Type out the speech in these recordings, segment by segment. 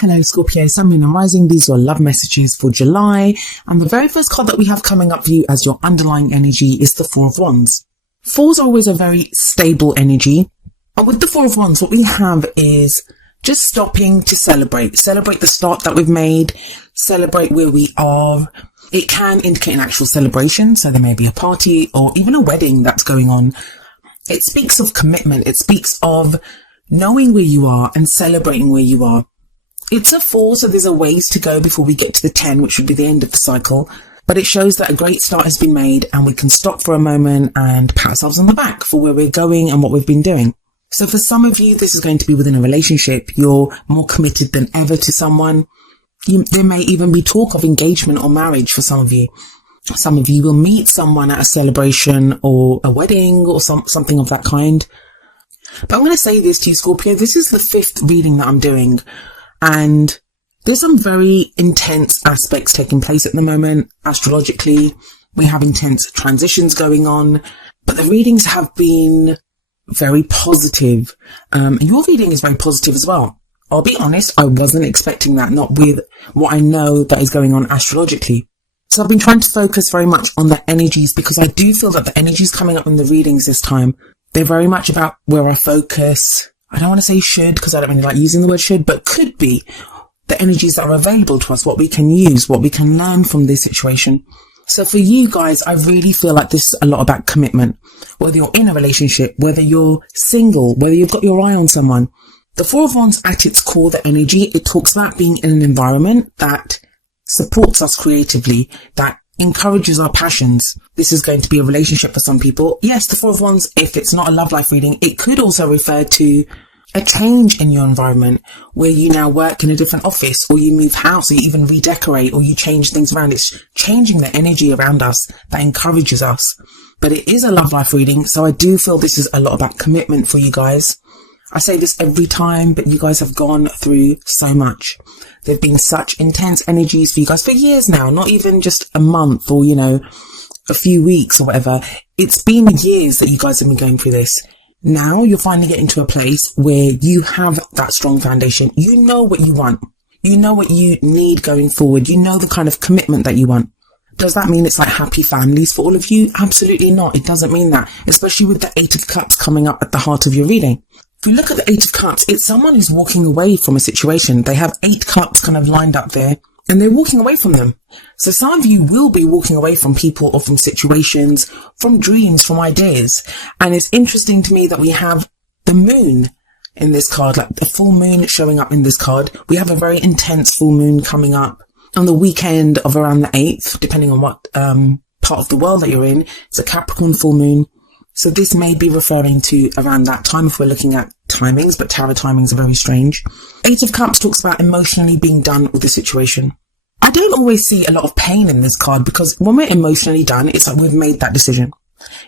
Hello Scorpio, Sun, Moon and Rising. These are love messages for July. And the very first card that we have coming up for you as your underlying energy is the Four of Wands. Fours are always a very stable energy. And with the Four of Wands, what we have is just stopping to celebrate. Celebrate the start that we've made. Celebrate where we are. It can indicate an actual celebration. So there may be a party or even a wedding that's going on. It speaks of commitment. It speaks of knowing where you are and celebrating where you are. It's a 4, so there's a ways to go before we get to the 10, which would be the end of the cycle. But it shows that a great start has been made and we can stop for a moment and pat ourselves on the back for where we're going and what we've been doing. So for some of you, this is going to be within a relationship. You're more committed than ever to someone. There may even be talk of engagement or marriage for some of you. Some of you will meet someone at a celebration or a wedding or something of that kind. But I'm going to say this to you, Scorpio. This is the 5th reading that I'm doing. And there's some very intense aspects taking place at the moment. Astrologically, we have intense transitions going on, but the readings have been very positive. And your reading is very positive as well. I'll be honest, I wasn't expecting that, not with what I know that is going on astrologically. So I've been trying to focus very much on the energies because I do feel that the energies coming up in the readings this time, they're very much about where I focus. I don't want to say should because I don't really like using the word should, but could be the energies that are available to us, what we can use, what we can learn from this situation. So for you guys, I really feel like this is a lot about commitment. Whether you're in a relationship, whether you're single, whether you've got your eye on someone. The Four of Wands at its core, the energy, it talks about being in an environment that supports us creatively, that encourages our passions. This is going to be a relationship for some people. Yes, the Four of Wands, if it's not a love life reading, it could also refer to a change in your environment where you now work in a different office or you move house or you even redecorate or you change things around. It's changing the energy around us that encourages us. But it is a love life reading, so I do feel this is a lot about commitment for you guys. I say this every time, but you guys have gone through so much. There have been such intense energies for you guys for years now, not even just a month or, a few weeks or whatever. It's been years that you guys have been going through this. Now you're finally getting to a place where you have that strong foundation. You know what you want. You know what you need going forward. You know the kind of commitment that you want. Does that mean it's like happy families for all of you? Absolutely not. It doesn't mean that, especially with the 8 of Cups coming up at the heart of your reading. If you look at the 8 of Cups, it's someone who's walking away from a situation. They have 8 cups kind of lined up there and they're walking away from them. So some of you will be walking away from people or from situations, from dreams, from ideas. And it's interesting to me that we have the moon in this card, like the full moon showing up in this card. We have a very intense full moon coming up on the weekend of around the 8th, depending on what part of the world that you're in. It's a Capricorn full moon. So this may be referring to around that time if we're looking at timings, but tarot timings are very strange. 8 of Cups talks about emotionally being done with the situation. I don't always see a lot of pain in this card because when we're emotionally done, it's like we've made that decision.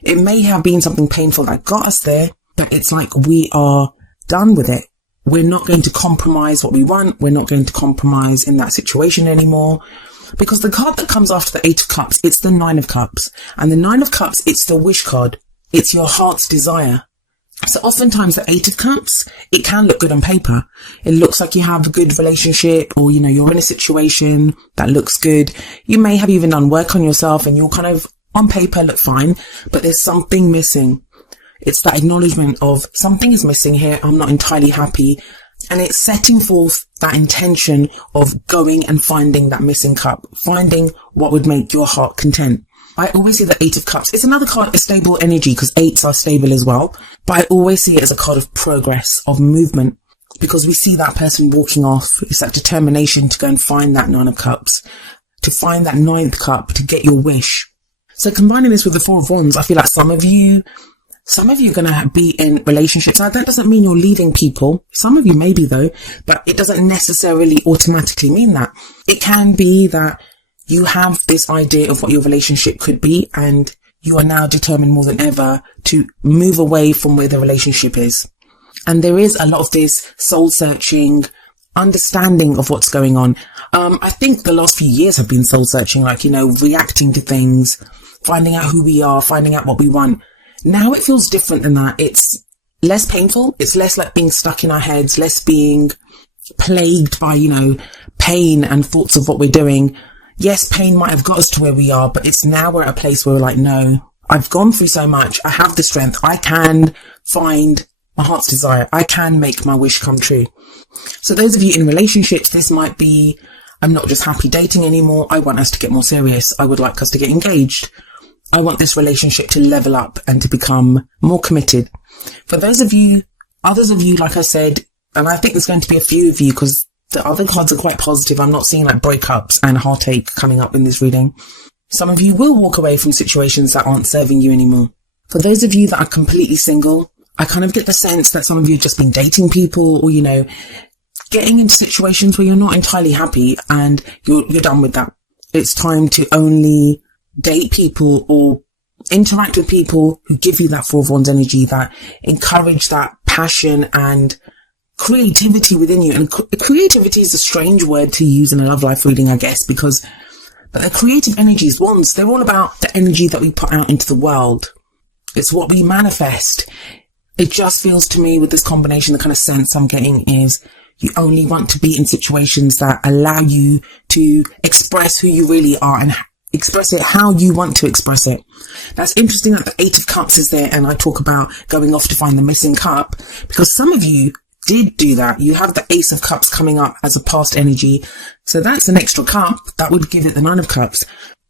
It may have been something painful that got us there, but it's like we are done with it. We're not going to compromise what we want. We're not going to compromise in that situation anymore. Because the card that comes after the 8 of Cups, it's the 9 of Cups. And the 9 of Cups, it's the wish card. It's your heart's desire. So oftentimes the 8 of Cups, it can look good on paper. It looks like you have a good relationship or, you're in a situation that looks good. You may have even done work on yourself and you're kind of on paper look fine, but there's something missing. It's that acknowledgement of something is missing here. I'm not entirely happy. And it's setting forth that intention of going and finding that missing cup, finding what would make your heart content. I always see the 8 of Cups. It's another card, a stable energy, because 8s are stable as well. But I always see it as a card of progress, of movement, because we see that person walking off. It's that determination to go and find that 9 of Cups, to find that 9th cup, to get your wish. So combining this with the 4 of Wands, I feel like some of you are going to be in relationships. Now, that doesn't mean you're leaving people. Some of you maybe though, but it doesn't necessarily automatically mean that. It can be that you have this idea of what your relationship could be and you are now determined more than ever to move away from where the relationship is. And there is a lot of this soul searching, understanding of what's going on. I think the last few years have been soul searching, reacting to things, finding out who we are, finding out what we want. Now it feels different than that. It's less painful. It's less like being stuck in our heads, less being plagued by, pain and thoughts of what we're doing. Yes, pain might have got us to where we are, but it's now we're at a place where we're like, no, I've gone through so much. I have the strength. I can find my heart's desire. I can make my wish come true. So those of you in relationships, this might be, I'm not just happy dating anymore. I want us to get more serious. I would like us to get engaged. I want this relationship to level up and to become more committed. For those of you, others of you, like I said, and I think there's going to be a few of you because the other cards are quite positive. I'm not seeing like breakups and heartache coming up in this reading. Some of you will walk away from situations that aren't serving you anymore. For those of you that are completely single, I kind of get the sense that some of you have just been dating people or, getting into situations where you're not entirely happy and you're done with that. It's time to only date people or interact with people who give you that Four of Wands energy, that encourage that passion and creativity within you. And creativity is a strange word to use in a love life reading, I guess, but the creative energies, wands, they're all about the energy that we put out into the world. It's what we manifest. It just feels to me with this combination, the kind of sense I'm getting is you only want to be in situations that allow you to express who you really are and express it how you want to express it. That's interesting that the Eight of Cups is there, and I talk about going off to find the missing cup, because some of you did do that. You have the Ace of Cups coming up as a past energy. So that's an extra cup. That would give it the Nine of Cups.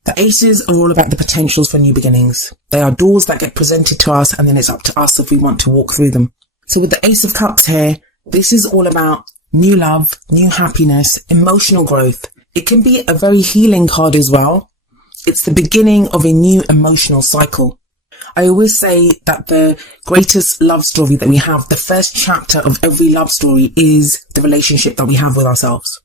The aces are all about the potentials for new beginnings. They are doors that get presented to us, and then it's up to us if we want to walk through them. So with the Ace of Cups here, this is all about new love, new happiness, emotional growth. It can be a very healing card as well. It's the beginning of a new emotional cycle. I always say that the greatest love story that we have, the first chapter of every love story, is the relationship that we have with ourselves.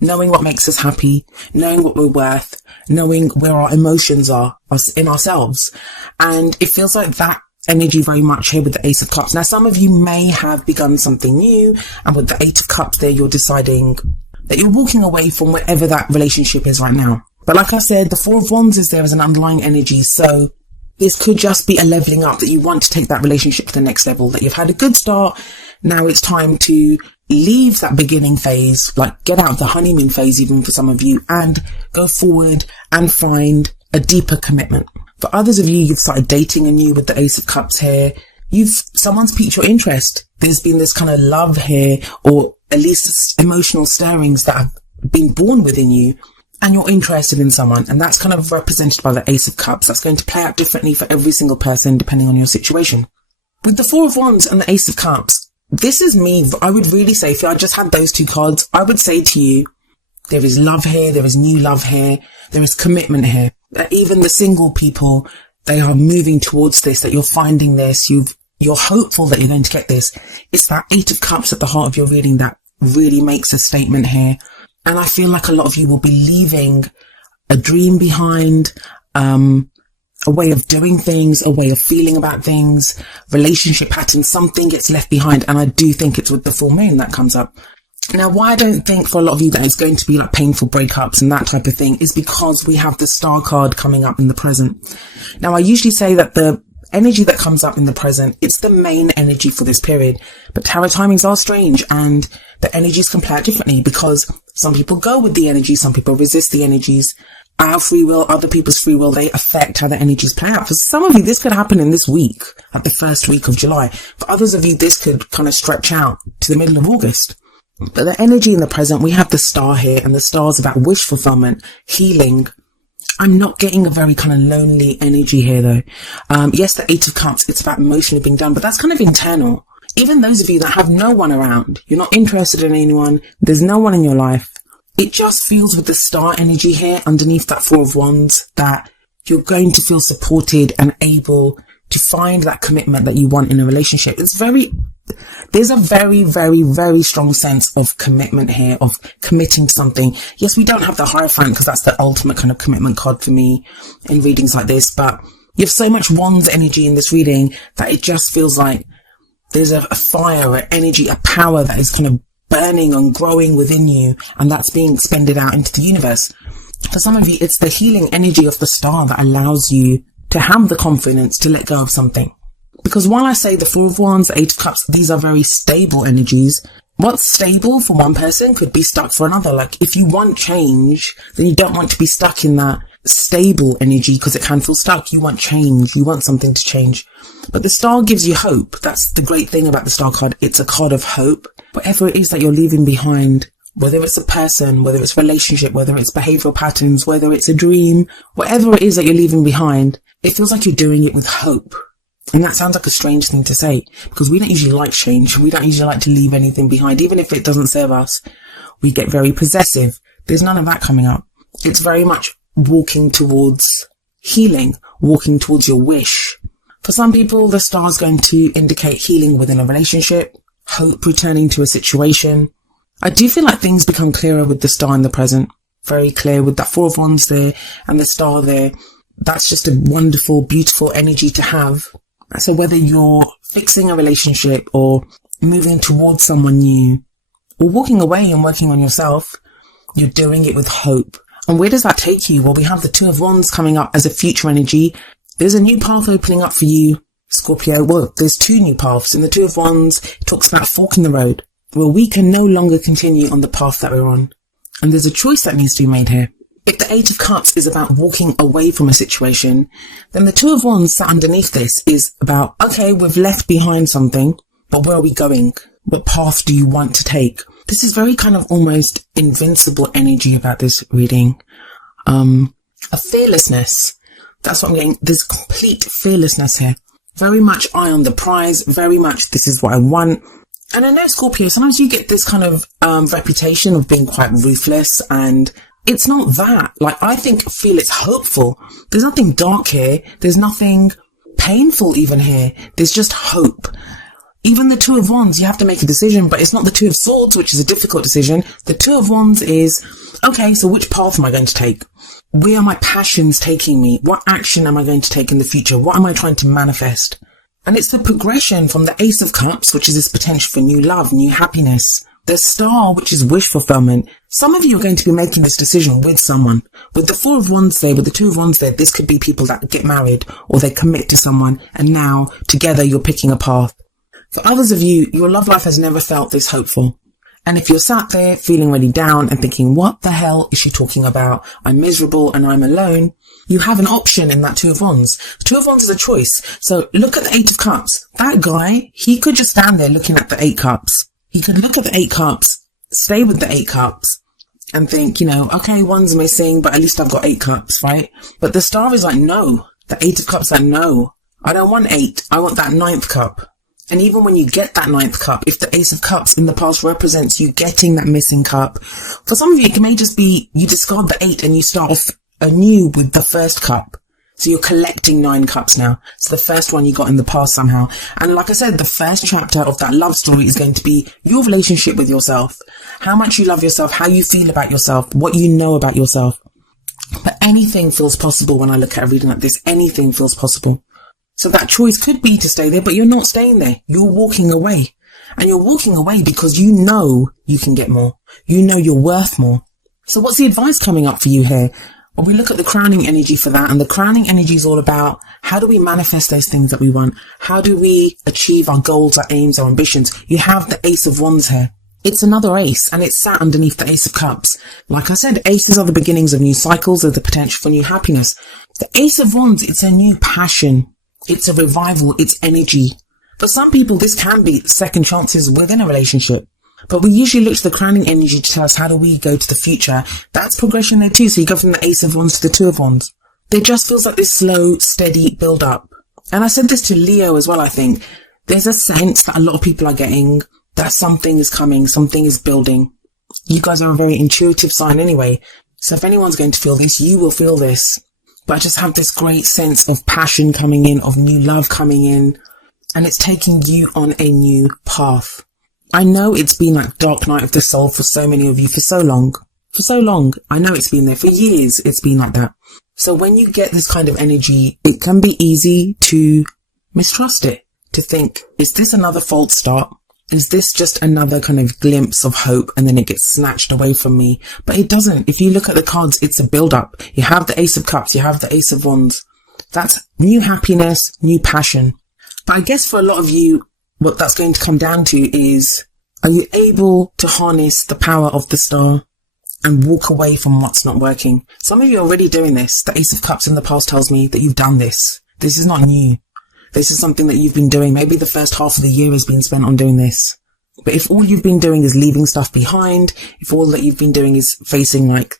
Knowing what makes us happy, knowing what we're worth, knowing where our emotions are in ourselves. And it feels like that energy very much here with the Ace of Cups. Now, some of you may have begun something new, and with the Eight of Cups there, you're deciding that you're walking away from wherever that relationship is right now. But like I said, the Four of Wands is there as an underlying energy. So this could just be a leveling up, that you want to take that relationship to the next level, that you've had a good start. Now it's time to leave that beginning phase, like get out of the honeymoon phase even for some of you, and go forward and find a deeper commitment. For others of you, you've started dating anew with the Ace of Cups here. Someone's piqued your interest. There's been this kind of love here, or at least emotional stirrings that have been born within you, and you're interested in someone. And that's kind of represented by the Ace of Cups. That's going to play out differently for every single person depending on your situation. With the Four of Wands and the Ace of Cups, this is me. I would really say, if I just had those two cards, I would say to you, there is love here, there is new love here, there is commitment here. That even the single people, they are moving towards this, that you're finding this, you're hopeful that you're going to get this. It's that Eight of Cups at the heart of your reading that really makes a statement here. And I feel like a lot of you will be leaving a dream behind, a way of doing things, a way of feeling about things, relationship patterns, something gets left behind. And I do think it's with the full moon that comes up. Now, why I don't think for a lot of you that it's going to be like painful breakups and that type of thing is because we have the Star card coming up in the present. Now, I usually say that the energy that comes up in the present, it's the main energy for this period. But tarot timings are strange, and the energies can play out differently because some people go with the energy, some people resist the energies. Our free will, other people's free will, they affect how the energies play out. For some of you, this could happen in this week, at the first week of July. For others of you, this could kind of stretch out to the middle of August. But the energy in the present, we have the Star here, and the Star is about wish fulfillment, healing. I'm not getting a very kind of lonely energy here though. Yes, the Eight of Cups, it's about emotionally being done, but that's kind of internal. Even those of you that have no one around, you're not interested in anyone, there's no one in your life. It just feels with the Star energy here underneath that Four of Wands that you're going to feel supported and able to find that commitment that you want in a relationship. There's a very, very, very strong sense of commitment here, of committing to something. Yes, we don't have the Hierophant because that's the ultimate kind of commitment card for me in readings like this, but you have so much Wands energy in this reading that it just feels like there's a fire, an energy, a power that is kind of burning and growing within you, and that's being expended out into the universe. For some of you, it's the healing energy of the Star that allows you to have the confidence to let go of something. Because while I say the Four of Wands, the Eight of Cups, these are very stable energies, What's stable for one person could be stuck for another. Like if you want change, then you don't want to be stuck in that stable energy because it can feel stuck. You want change. You want something to change. But the star gives you hope. That's the great thing about the star card. It's a card of hope. Whatever it is that you're leaving behind, whether it's a person, whether it's a relationship, whether it's behavioral patterns, whether it's a dream, whatever it is that you're leaving behind, it feels like you're doing it with hope. And that sounds like a strange thing to say because we don't usually like change. We don't usually like to leave anything behind. Even if it doesn't serve us, we get very possessive. There's none of that coming up. It's very much walking towards healing, walking towards your wish. For some people, the star is going to indicate healing within a relationship, hope returning to a situation. I do feel like things become clearer with the star in the present. Very clear with that Four of Wands there and the star there. That's just a wonderful, beautiful energy to have. So whether you're fixing a relationship or moving towards someone new or walking away and working on yourself, you're doing it with hope. And where does that take you? Well, we have the Two of Wands coming up as a future energy. There's a new path opening up for you, Scorpio. Well, there's two new paths. In the Two of Wands, it talks about forking the road, where we can no longer continue on the path that we're on. And there's a choice that needs to be made here. If the Eight of Cups is about walking away from a situation, then the Two of Wands sat underneath this is about, okay, we've left behind something, but where are we going? What path do you want to take? This is very kind of almost invincible energy about this reading. A fearlessness. That's what I'm getting. There's complete fearlessness here. Very much eye on the prize. Very much this is what I want. And I know, Scorpio, sometimes you get this kind of reputation of being quite ruthless, and it's not that. Like, I feel it's hopeful. There's nothing dark here. There's nothing painful even here. There's just hope. Even the Two of Wands, you have to make a decision, but it's not the Two of Swords, which is a difficult decision. The Two of Wands is, okay, so which path am I going to take? Where are my passions taking me? What action am I going to take in the future? What am I trying to manifest? And it's the progression from the Ace of Cups, which is this potential for new love, new happiness. The Star, which is wish fulfillment. Some of you are going to be making this decision with someone. With the Four of Wands there, with the Two of Wands there, this could be people that get married or they commit to someone, and now together you're picking a path. For others of you, your love life has never felt this hopeful. And if you're sat there feeling really down and thinking, what the hell is she talking about? I'm miserable and I'm alone. You have an option in that Two of Wands. Two of Wands is a choice. So look at the Eight of Cups. That guy, he could just stand there looking at the Eight Cups. He could look at the Eight Cups, stay with the Eight Cups and think, okay, one's missing, but at least I've got 8 cups, right? But the Star is like, no. The Eight of Cups like, no, I don't want 8. I want that 9th cup. And even when you get that 9th cup, if the Ace of Cups in the past represents you getting that missing cup, for some of you, it may just be you discard the 8 and you start off anew with the 1st cup. So you're collecting 9 cups now. So the first one you got in the past somehow. And like I said, the first chapter of that love story is going to be your relationship with yourself. How much you love yourself, how you feel about yourself, what you know about yourself. But anything feels possible when I look at a reading like this. Anything feels possible. So that choice could be to stay there, but you're not staying there. You're walking away. And you're walking away because you know you can get more. You know you're worth more. So what's the advice coming up for you here? Well, we look at the crowning energy for that. And the crowning energy is all about how do we manifest those things that we want? How do we achieve our goals, our aims, our ambitions? You have the Ace of Wands here. It's another ace, and it's sat underneath the Ace of Cups. Like I said, aces are the beginnings of new cycles, of the potential for new happiness. The Ace of Wands, it's a new passion. It's a revival. It's energy. For some people, this can be second chances within a relationship. But we usually look to the crowning energy to tell us how do we go to the future. That's progression there too. So you go from the Ace of Wands to the Two of Wands. There just feels like this slow, steady build up. And I said this to Leo as well, I think. There's a sense that a lot of people are getting that something is coming, something is building. You guys are a very intuitive sign anyway. So if anyone's going to feel this, you will feel this. But I just have this great sense of passion coming in, of new love coming in, and it's taking you on a new path. I know it's been like dark night of the soul for so many of you for so long. For so long. I know it's been there. For years, it's been like that. So when you get this kind of energy, it can be easy to mistrust it, to think, is this another false start? Is this just another kind of glimpse of hope and then it gets snatched away from me? But it doesn't. If you look at the cards, it's a build-up. You have the Ace of Cups. You have the Ace of Wands. That's new happiness, new passion. But I guess for a lot of you, what that's going to come down to is Are you able to harness the power of the star and walk away from what's not working? Some of you are already doing this. The Ace of Cups in the past tells me that you've done this. This is not new. This is something that you've been doing. Maybe the first half of the year has been spent on doing this. But if all you've been doing is leaving stuff behind, if all that you've been doing is facing like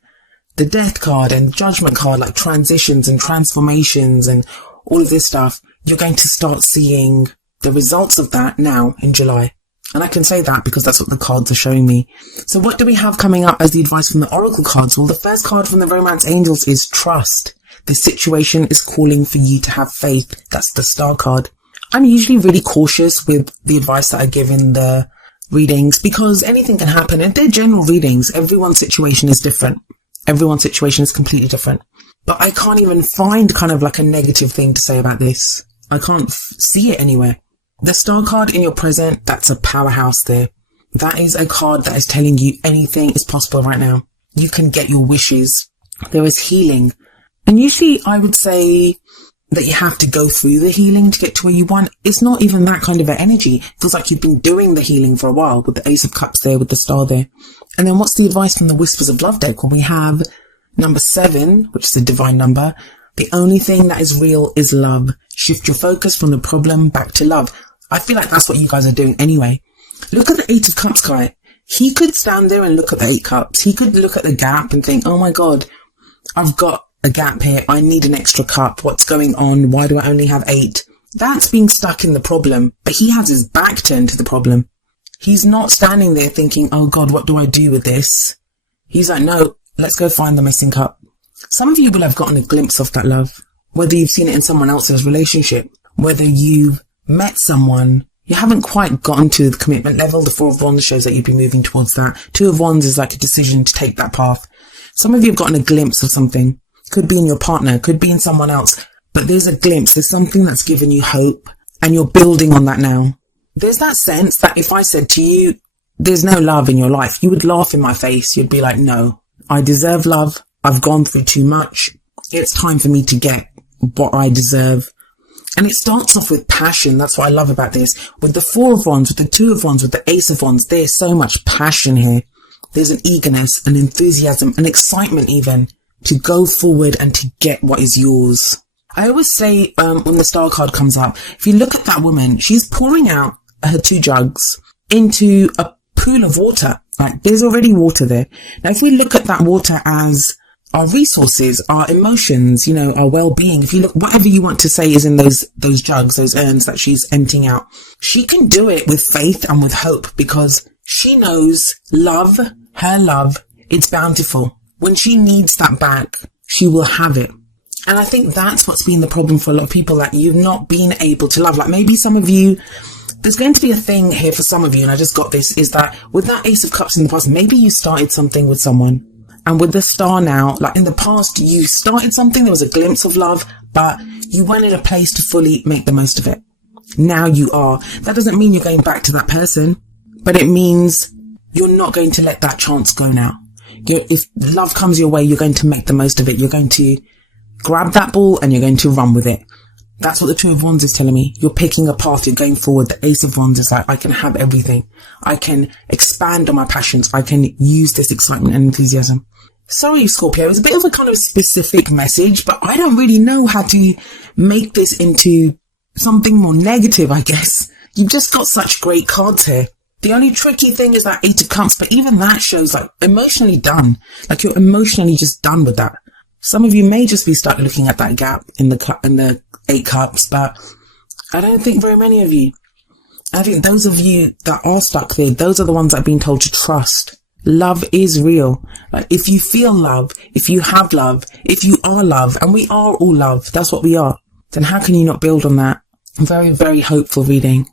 the death card and judgment card, like transitions and transformations and all of this stuff, you're going to start seeing the results of that now in July. And I can say that because that's what the cards are showing me. So what do we have coming up as the advice from the Oracle cards? Well, the first card from the Romance Angels is trust. The situation is calling for you to have faith. That's the Star card. I'm usually really cautious with the advice that I give in the readings because anything can happen, and they're general readings. Everyone's situation is different. Everyone's situation is completely different. But I can't even find kind of like a negative thing to say about this. I can't see it anywhere. The Star card in your present, that's a powerhouse there. That is a card that is telling you anything is possible right now. You can get your wishes. There is healing. And usually I would say that you have to go through the healing to get to where you want. It's not even that kind of an energy. It feels like you've been doing the healing for a while with the Ace of Cups there, with the Star there. And then what's the advice from the Whispers of Love deck? Well, we have number 7, which is a divine number. The only thing that is real is love. Shift your focus from the problem back to love. I feel like that's what you guys are doing anyway. Look at the 8 of Cups guy. He could stand there and look at the 8 cups. He could look at the gap and think, oh my God, I've got a gap here. I need an extra cup. What's going on? Why do I only have 8? That's being stuck in the problem, but he has his back turned to the problem. He's not standing there thinking, oh God, what do I do with this? He's like, no, let's go find the missing cup. Some of you will have gotten a glimpse of that love, whether you've seen it in someone else's relationship, whether you've met someone, you haven't quite gotten to the commitment level. The 4 of Wands shows that you'd be moving towards that. 2 of Wands is like a decision to take that path. Some of you have gotten a glimpse of something. Could be in your partner, could be in someone else, but there's a glimpse. There's something that's given you hope and you're building on that now. There's that sense that if I said to you, there's no love in your life, you would laugh in my face. You'd be like, no, I deserve love. I've gone through too much. It's time for me to get what I deserve. And it starts off with passion. That's what I love about this. With the 4 of Wands, with the 2 of Wands, with the Ace of Wands, there's so much passion here. There's an eagerness, an enthusiasm, an excitement even to go forward and to get what is yours. I always say when the Star card comes up, if you look at that woman, she's pouring out her 2 jugs into a pool of water. Like, there's already water there. Now, if we look at that water as our resources, our emotions, you know, our well-being, if you look, whatever you want to say is in those jugs, those urns that she's emptying out, she can do it with faith and with hope because she knows love, her love, it's bountiful. When she needs that back, she will have it. And I think that's what's been the problem for a lot of people, that you've not been able to love. Like maybe some of you, there's going to be a thing here for some of you, and I just got this, is that with that Ace of Cups in the past, maybe you started something with someone. And with the Star now, like in the past, you started something, there was a glimpse of love, but you weren't in a place to fully make the most of it. Now you are. That doesn't mean you're going back to that person, but it means you're not going to let that chance go now. If love comes your way, you're going to make the most of it. You're going to grab that ball and you're going to run with it. That's what the 2 of Wands is telling me. You're picking a path, you're going forward. The Ace of Wands is like, I can have everything. I can expand on my passions. I can use this excitement and enthusiasm. Sorry, Scorpio, it was a bit of a kind of specific message, but I don't really know how to make this into something more negative, I guess. You've just got such great cards here. The only tricky thing is that 8 of Cups, but even that shows like emotionally done. Like you're emotionally just done with that. Some of you may just be stuck looking at that gap in the 8 Cups, but I don't think very many of you. I think those of you that are stuck there, those are the ones that are being told to trust. Love is real. Like if you feel love, if you have love, if you are love, and we are all love, that's what we are, then how can you not build on that? Very, very hopeful reading.